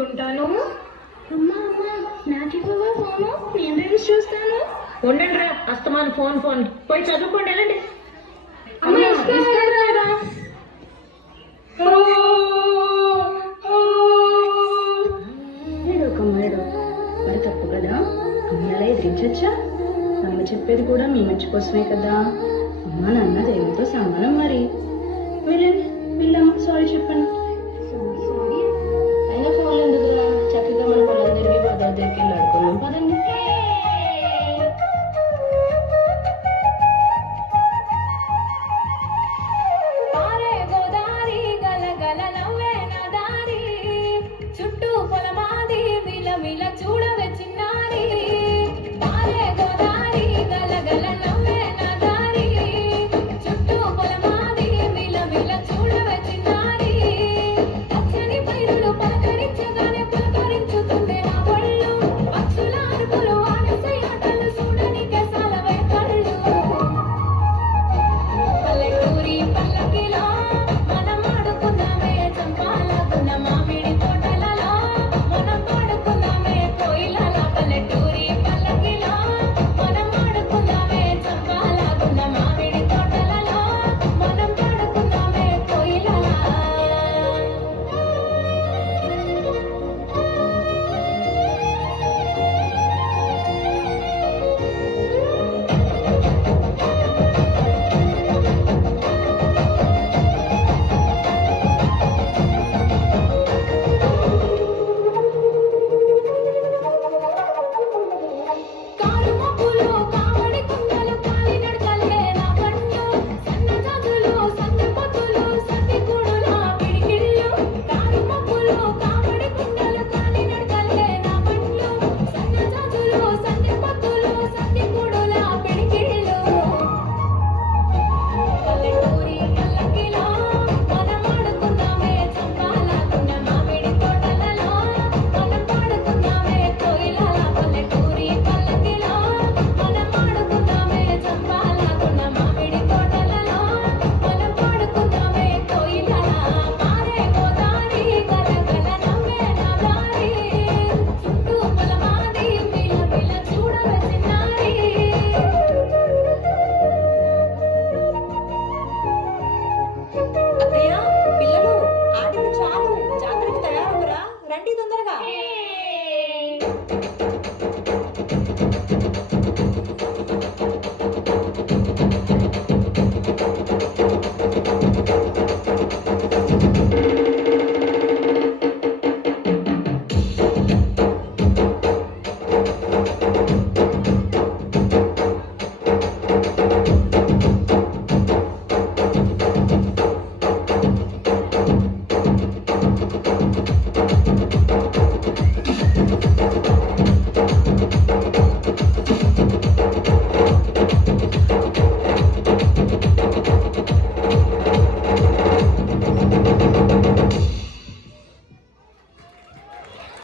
చదువుకుంటాను. అమ్మా అమ్మా నాకు ఇవ్వవా ఫోను, నేను రీల్స్ చూస్తాను. ఉండండి రా, అస్తమాను ఫోన్ ఫోన్, పోయి చదువుకోండి వెళ్ళండి. అమ్మా ఇస్తాను కదా. మరి తప్పు కదా, అమ్మలా ఎదిరించచ్చా? అమ్మ చెప్పేది కూడా మీ మంచి కోసమే కదా. అమ్మ నాన్న దేవుడితో సమానం. మరి వెళ్ళండి, వీళ్ళమ్మ సారీ చెప్పండి.